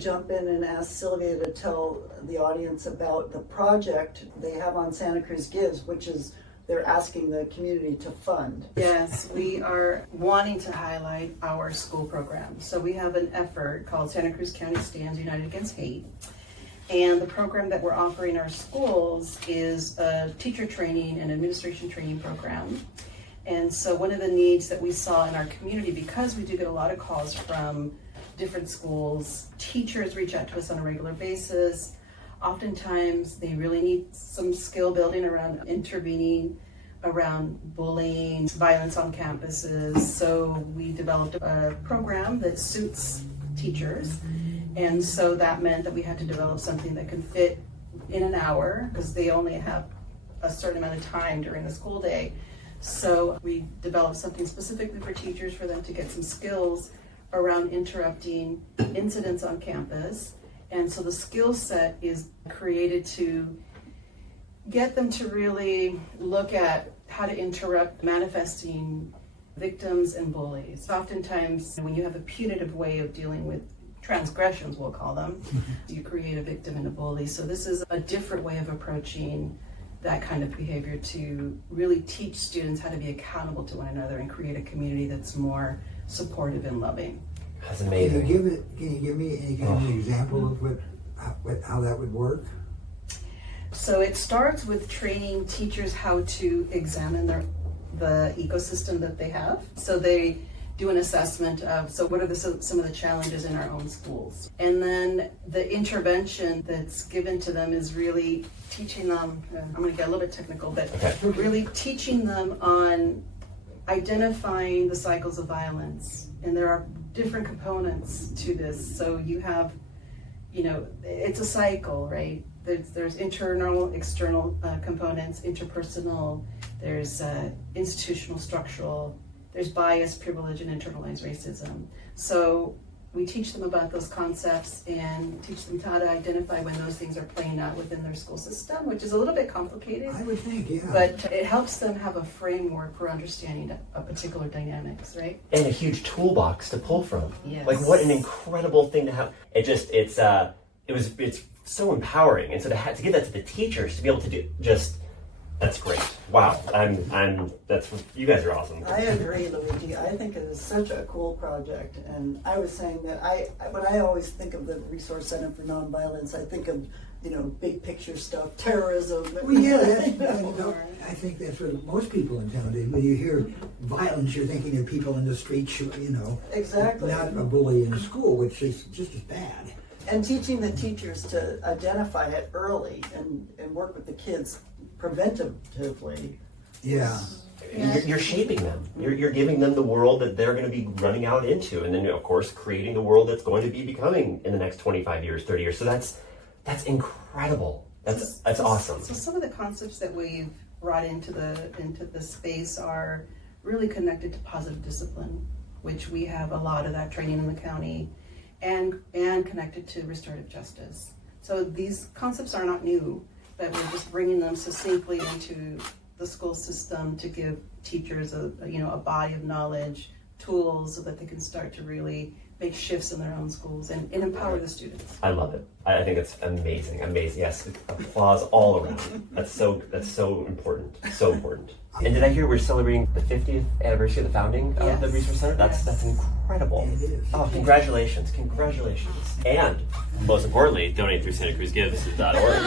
jump in and ask Silvia to tell the audience about the project they have on Santa Cruz Gives, which is they're asking the community to fund. Yes, we are wanting to highlight our school program. So we have an effort called Santa Cruz County Stands United Against Hate. And the program that we're offering our schools is a teacher training and administration training program. And so one of the needs that we saw in our community, because we do get a lot of calls from different schools, teachers reach out to us on a regular basis. Oftentimes they really need some skill building around intervening around bullying, violence on campuses. So we developed a program that suits teachers. And so that meant that we had to develop something that can fit in an hour, because they only have a certain amount of time during the school day. So we developed something specifically for teachers, for them to get some skills around interrupting incidents on campus. And so the skill set is created to get them to really look at how to interrupt manifesting victims and bullies. Oftentimes, when you have a punitive way of dealing with transgressions, we'll call them, you create a victim and a bully. So this is a different way of approaching that kind of behavior, to really teach students how to be accountable to one another and create a community that's more supportive and loving. That's amazing. Can you give me any kind of example of how that would work? So it starts with training teachers how to examine the ecosystem that they have. So they do an assessment of, so what are some of the challenges in our own schools? And then the intervention that's given to them is really teaching them, I'm going to get a little bit technical, but really teaching them on identifying the cycles of violence. And there are different components to this. So you have, it's a cycle, right? There's internal, external components, interpersonal, there's institutional, structural, there's bias, privilege, and internalized racism. So we teach them about those concepts and teach them how to identify when those things are playing out within their school system, which is a little bit complicated. I would think, yeah. But it helps them have a framework for understanding a particular dynamics, right? And a huge toolbox to pull from. Yes. Like, what an incredible thing to have. It's so empowering. And so to give that to the teachers, to be able to do that's great. Wow. You guys are awesome. I agree, Luigi. I think it is such a cool project. And I was saying that when I always think of the Resource Center for Nonviolence, I think of, big picture stuff, terrorism. Well, yeah, I think that's what most people in town do. When you hear violence, you're thinking of people in the streets, Exactly. Not a bully in a school, which is just as bad. And teaching the teachers to identify it early and work with the kids preventatively. Yeah. You're shaping them. You're giving them the world that they're going to be running out into, and then of course creating the world that's going to be becoming in the next 25 years, 30 years. So that's incredible. That's awesome. So some of the concepts that we've brought into the space are really connected to positive discipline, which we have a lot of that training in the county, and connected to restorative justice. So these concepts are not new, but we're just bringing them succinctly into the school system to give teachers a body of knowledge, tools, so that they can start to really make shifts in their own schools and empower the students. I love it. I think it's amazing. Yes, applause all around. That's so important. So important. And did I hear we're celebrating the 50th anniversary of the founding of the Resource Center? That's incredible. It is. Oh, congratulations. And most importantly, donate through SantaCruzGives.org.